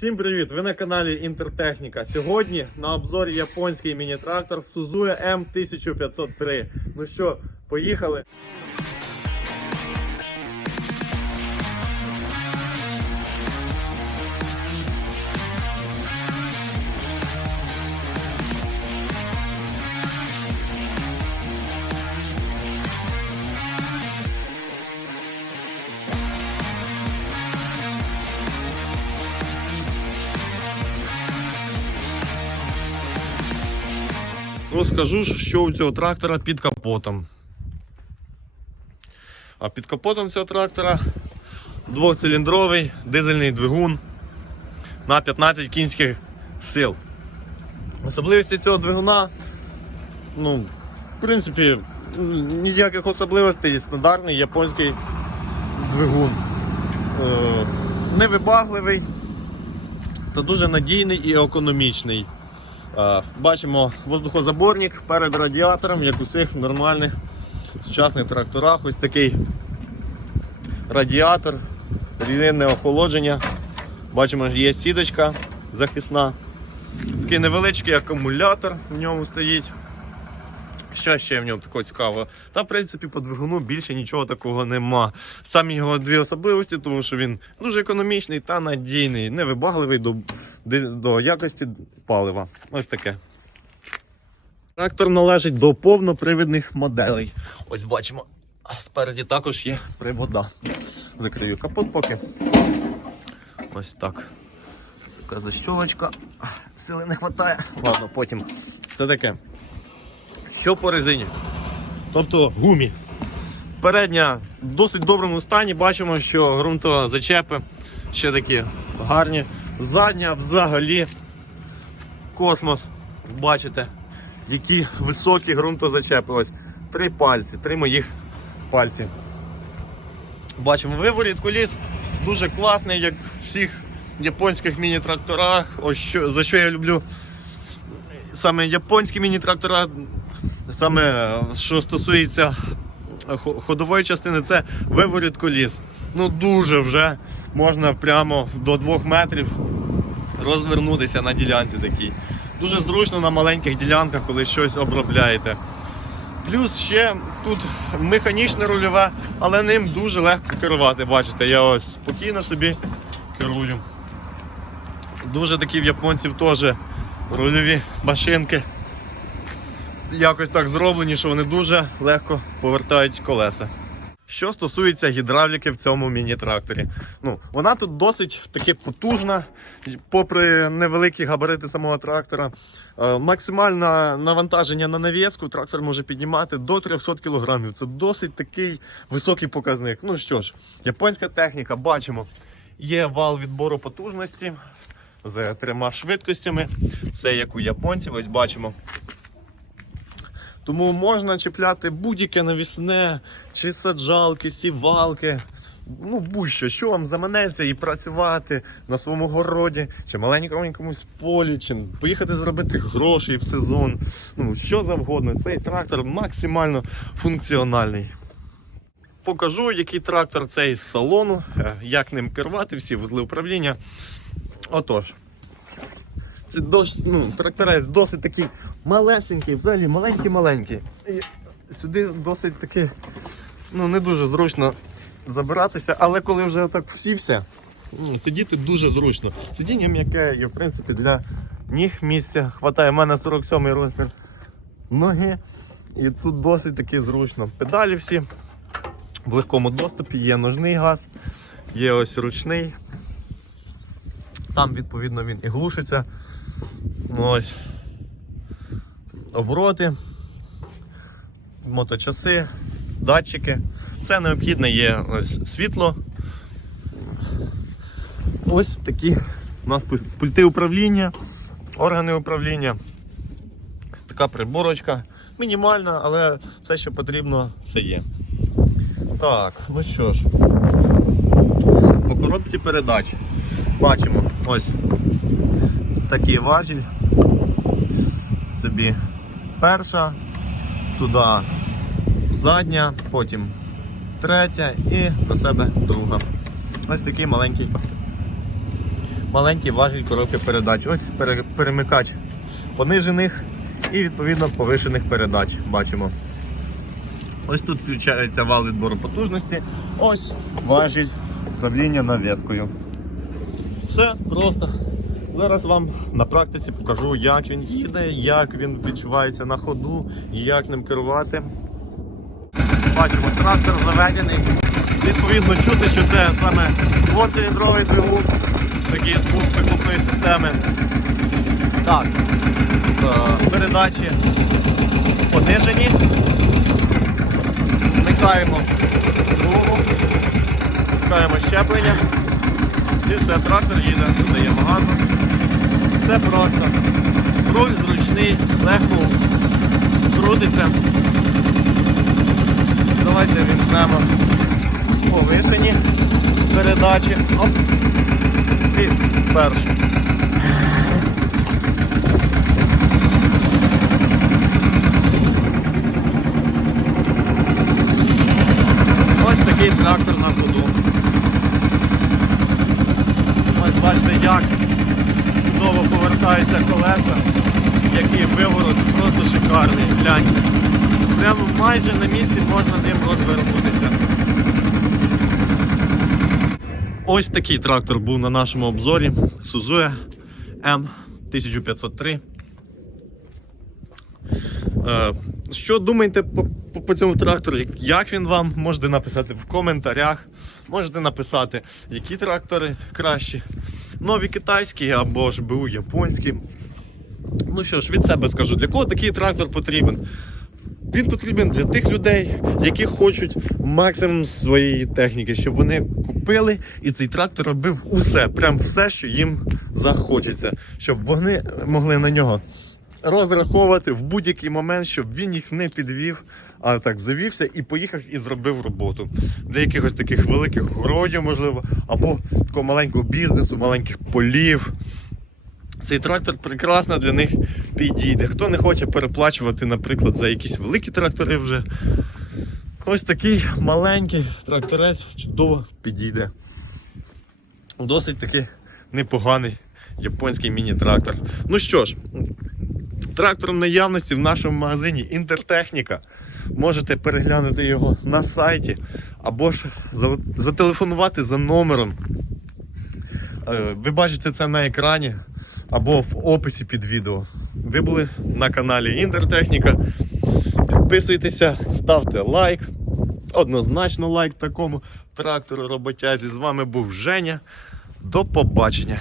Всім привіт! Ви на каналі Інтертехніка. Сьогодні на обзорі японський міні-трактор Suzuki M1503. Ну що, поїхали? Розкажу, що у цього трактора під капотом. А під капотом цього трактора двохциліндровий дизельний двигун на 15 кінських сил. Особливості цього двигуна, ну, в принципі, ніяких особливостей, стандартний японський двигун. Е, невибагливий та дуже надійний і економічний. Е, Бачимо воздухозаборник перед радіатором, як у всіх нормальних сучасних тракторах. Ось такий радіатор, рівнинне охолодження. Бачимо, є сіточка захисна. Такий невеличкий акумулятор в ньому стоїть. Що ще в ньому такого цікавого? Та, в принципі, по двигуну більше нічого такого нема. Самі його дві особливості, тому що він дуже економічний та надійний, невибагливий до, до якості палива. Ось таке. Трактор належить до повнопривідних моделей. Ось бачимо. Спереді також є привода. Закрию капот поки. Ось так. Така защолочка. Сили не вистачає. Ладно, потім. Це таке. Що по резині? Тобто гумі. Передня в досить доброму стані. Бачимо, що ґрунтозачепи ще такі гарні. Задня взагалі космос. Бачите, які високі ґрунтозачепи. Ось три пальці, три моїх пальці. Бачимо виворіт коліс дуже класний, як в всіх японських міні-тракторах. Ось що, за що я люблю саме японські міні-трактора, саме е, що стосується ходової частини, це виворіт коліс. Ну дуже вже можна прямо до 2 метрів розвернутися на ділянці такій. Дуже зручно на маленьких ділянках, коли щось обробляєте. Плюс ще тут механічне рульове, але ним дуже легко керувати. Бачите, я ось спокійно собі керую. Дуже такі в японців теж рульові машинки. Якось так зроблені, що вони дуже легко повертають колеса. Що стосується гідравліки в цьому міні-тракторі, ну вона тут досить таки потужна, попри невеликі габарити самого трактора. Е, максимальне навантаження на нав'язку трактор може піднімати до 300 кг. Це досить такий високий показник. Ну що ж, японська техніка, бачимо, є вал відбору потужності з трьома швидкостями. Все як у японців, ось бачимо. Тому можна чіпляти будь-яке навісне, чи саджалки, сівалки. Ну, будь-що, що вам заманеться і працювати на своєму городі, чи маленькому полі, чи поїхати зробити гроші в сезон. Ну, що завгодно. Цей трактор максимально функціональний. Покажу, який трактор цей з салону, е, як ним керувати, всі вузли управління. Отож, це досить, ну, тракторець досить такий малесенький, взагалі маленький-маленький. І сюди досить таки ну, не дуже зручно забиратися, але коли вже так всівся, ну, сидіти дуже зручно. Сидіння м'яке і в принципі для ніг місця хватає. У мене 47-й розмір ноги. І тут досить таки зручно. Педалі всі в легкому доступі, є ножний газ, є ось ручний. Там, відповідно, він і глушиться. Ну, Ось. Обороти, моточаси, датчики. Це необхідне є ось світло. Ось такі у нас пульти управління, органи управління. Така приборочка. Мінімальна, але все, що потрібно, все є. Так, ну що ж, по коробці передач бачимо ось такий важіль. Собі перша, туди задня, потім третя і до себе друга. Ось такий маленький маленький важіль коробки передач. Ось перемикач понижених і відповідно повишених передач. Бачимо. Ось тут включається вал відбору потужності. Ось важіль управління навіскою. Все просто. Зараз вам на практиці покажу, як він їде, як він відчувається на ходу, як ним керувати. Бачимо, трактор заведений. Відповідно чути, що це саме двоциліндровий двигун, такий звук вихлопної системи. Так, е, передачі понижені. Вмикаємо другу, пускаємо щеплення. І трактор їде, дає багато. Все просто. Руль зручний, легко крутиться. Давайте вімкнемо повишені передачі. Оп. І першу. Ось такий трактор на ходу. Ось бачите, як чудово повертаються колеса, який виворот просто шикарний. Гляньте. Прямо майже на місці можна ним розвернутися. Ось такий трактор був на нашому обзорі. Suzuki M1503. Е, Що думаєте по, по, по цьому трактору? Як він вам? Можете написати в коментарях. Можете написати, які трактори кращі. Нові китайські або ж БУ японські. Ну що ж, від себе скажу, для кого такий трактор потрібен? Він потрібен для тих людей, які хочуть максимум своєї техніки, щоб вони купили і цей трактор робив усе, прям все, що їм захочеться, щоб вони могли на нього розраховувати в будь-який момент, щоб він їх не підвів, а так завівся і поїхав і зробив роботу. Для якихось таких великих городів, можливо, або такого маленького бізнесу, маленьких полів. Цей трактор прекрасно для них підійде. Хто не хоче переплачувати, наприклад, за якісь великі трактори вже. Ось такий маленький тракторець чудово підійде. Досить таки непоганий японський міні-трактор. Ну що ж, трактор в наявності в нашому магазині Інтертехніка. Можете переглянути його на сайті або ж зателефонувати за номером. Е, Ви бачите це на екрані або в описі під відео. Ви були на каналі Інтертехніка. Підписуйтеся, ставте лайк. Однозначно лайк такому трактору роботязі. З вами був Женя. До побачення.